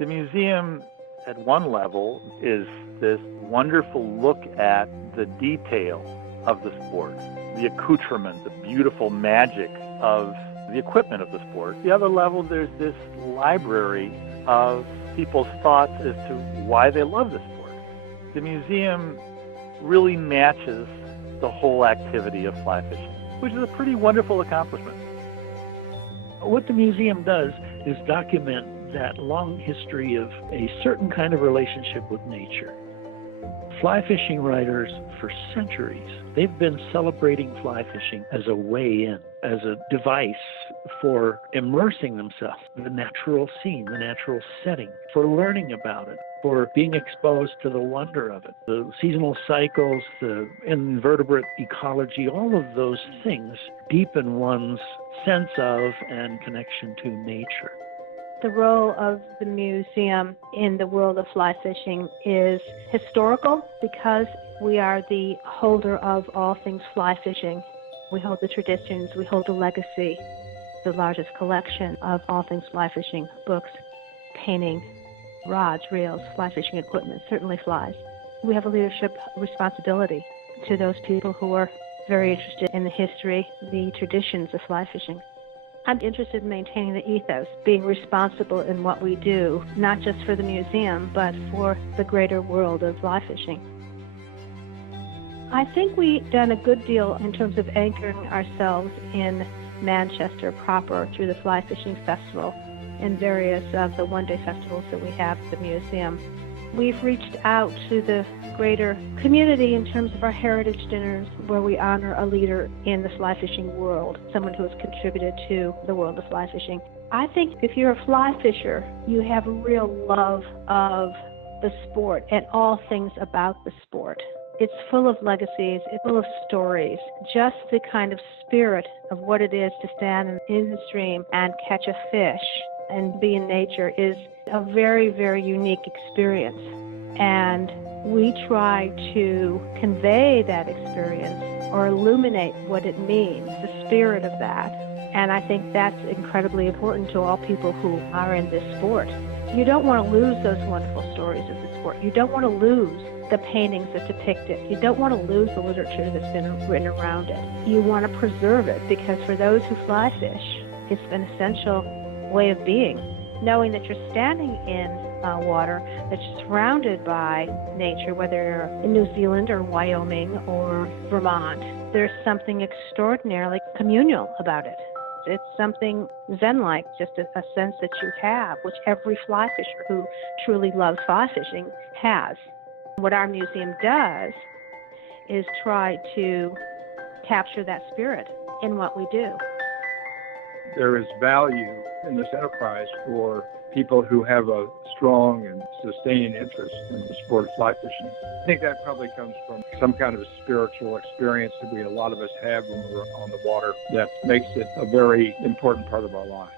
The museum, at one level, is this wonderful look at the detail of the sport, the accoutrement, the beautiful magic of the equipment of the sport. The other level, there's this library of people's thoughts as to why they love the sport. The museum really matches the whole activity of fly fishing, which is a pretty wonderful accomplishment. What the museum does is document that long history of a certain kind of relationship with nature. Fly fishing writers for centuries, they've been celebrating fly fishing as a way in, as a device for immersing themselves in the natural scene, the natural setting, for learning about it, for being exposed to the wonder of it, the seasonal cycles, the invertebrate ecology, all of those things deepen one's sense of and connection to nature. The role of the museum in the world of fly fishing is historical because we are the holder of all things fly fishing. We hold the traditions, we hold the legacy, the largest collection of all things fly fishing, books, painting, rods, reels, fly fishing equipment, certainly flies. We have a leadership responsibility to those people who are very interested in the history, the traditions of fly fishing. I'm interested in maintaining the ethos, being responsible in what we do, not just for the museum, but for the greater world of fly fishing. I think we've done a good deal in terms of anchoring ourselves in Manchester proper through the Fly Fishing Festival and various of the one-day festivals that we have at the museum. We've reached out to the greater community in terms of our heritage dinners where we honor a leader in the fly fishing world, someone who has contributed to the world of fly fishing. I think if you're a fly fisher, you have a real love of the sport and all things about the sport. It's full of legacies, it's full of stories, just the kind of spirit of what it is to stand in the stream and catch a fish and be in nature is a very, very unique experience. And we try to convey that experience or illuminate what it means, the spirit of that. And I think that's incredibly important to all people who are in this sport. You don't want to lose those wonderful stories of the sport. You don't want to lose the paintings that depict it. You don't want to lose the literature that's been written around it. You want to preserve it because for those who fly fish, it's an essential way of being. Knowing that you're standing in water that's surrounded by nature, whether you're in New Zealand or Wyoming or Vermont, there's something extraordinarily communal about it. It's something Zen-like, just a sense that you have, which every fly fisher who truly loves fly fishing has. What our museum does is try to capture that spirit in what we do. There is value in this enterprise for people who have a strong and sustaining interest in the sport of fly fishing. I think that probably comes from some kind of a spiritual experience that a lot of us have when we're on the water that makes it a very important part of our life.